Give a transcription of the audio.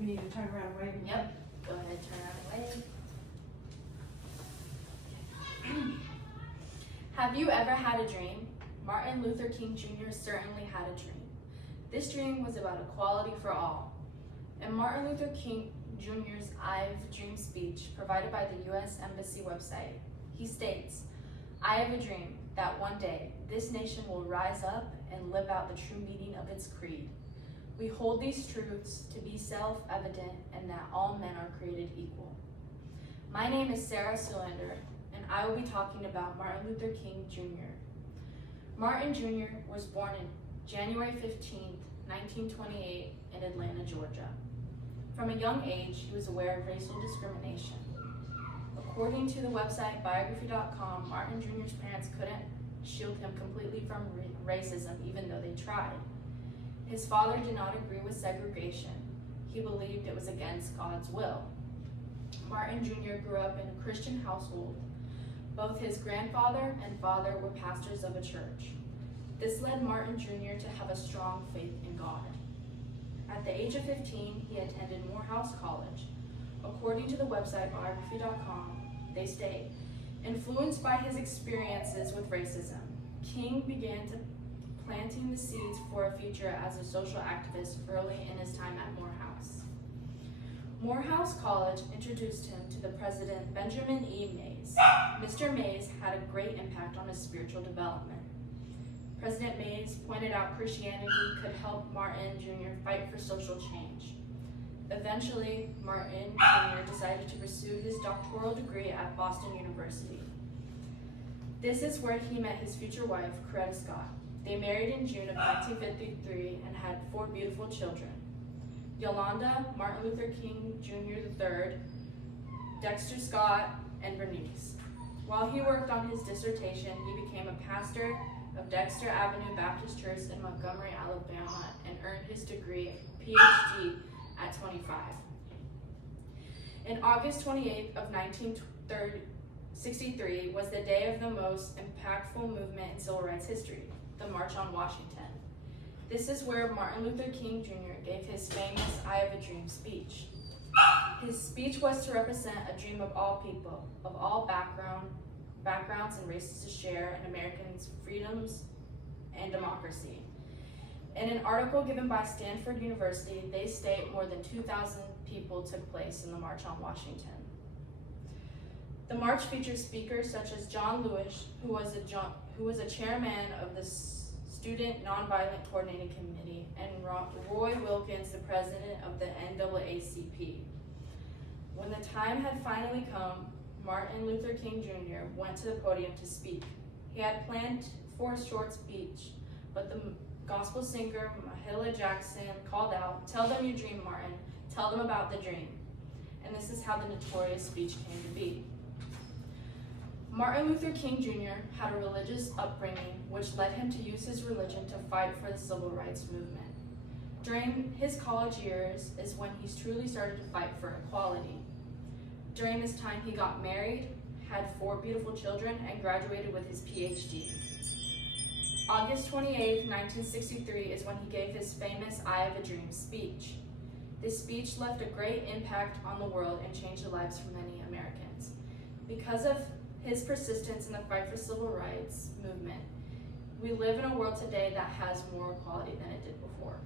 We need to turn around and wave. Yep, go ahead, turn around and wave. Have you ever had a dream? Martin Luther King Jr. certainly had a dream. This dream was about equality for all. In Martin Luther King Jr.'s I Have a Dream speech provided by the U.S. Embassy website, he states, "I have a dream that one day this nation will rise up and live out the true meaning of its creed. We hold these truths to be self-evident and that all men are created equal." My name is Sarah Solander, and I will be talking about Martin Luther King Jr. Martin Jr. was born on January 15, 1928 in Atlanta, Georgia. From a young age, he was aware of racial discrimination. According to the website biography.com, Martin Jr.'s parents couldn't shield him completely from racism even though they tried. His father did not agree with segregation. He believed it was against God's will. Martin Jr. grew up in a Christian household. Both his grandfather and father were pastors of a church. This led Martin Jr. to have a strong faith in God. At the age of 15, he attended Morehouse College. According to the website biography.com, they state, influenced by his experiences with racism, King began planting the seeds for a future as a social activist early in his time at Morehouse. Morehouse College introduced him to the president Benjamin E. Mays. Mr. Mays had a great impact on his spiritual development. President Mays pointed out Christianity could help Martin Jr. fight for social change. Eventually, Martin Jr. decided to pursue his doctoral degree at Boston University. This is where he met his future wife, Coretta Scott. They married in June of 1953 and had 4 beautiful children: Yolanda, Martin Luther King Jr. III, Dexter Scott, and Bernice. While he worked on his dissertation, he became a pastor of Dexter Avenue Baptist Church in Montgomery, Alabama, and earned his degree, PhD, at 25. In August 28th of 1963 was the day of the most impactful movement in civil rights history, the March on Washington. This is where Martin Luther King Jr. gave his famous I Have a Dream speech. His speech was to represent a dream of all people, of all backgrounds and races to share in Americans' freedoms and democracy. In an article given by Stanford University, they state more than 2,000 people took place in the March on Washington. The march featured speakers such as John Lewis, who was a chairman of the Student Nonviolent Coordinating Committee, and Roy Wilkins, the president of the NAACP. When the time had finally come, Martin Luther King Jr. went to the podium to speak. He had planned for a short speech, but the gospel singer Mahalia Jackson called out, "Tell them your dream, Martin. Tell them about the dream." And this is how the notorious speech came to be. Martin Luther King Jr. had a religious upbringing which led him to use his religion to fight for the civil rights movement. During his college years is when he truly started to fight for equality. During this time, he got married, had 4 beautiful children, and graduated with his PhD. August 28, 1963 is when he gave his famous I Have a Dream speech. This speech left a great impact on the world and changed the lives of many Americans. Because of his persistence in the fight for civil rights movement, we live in a world today that has more equality than it did before.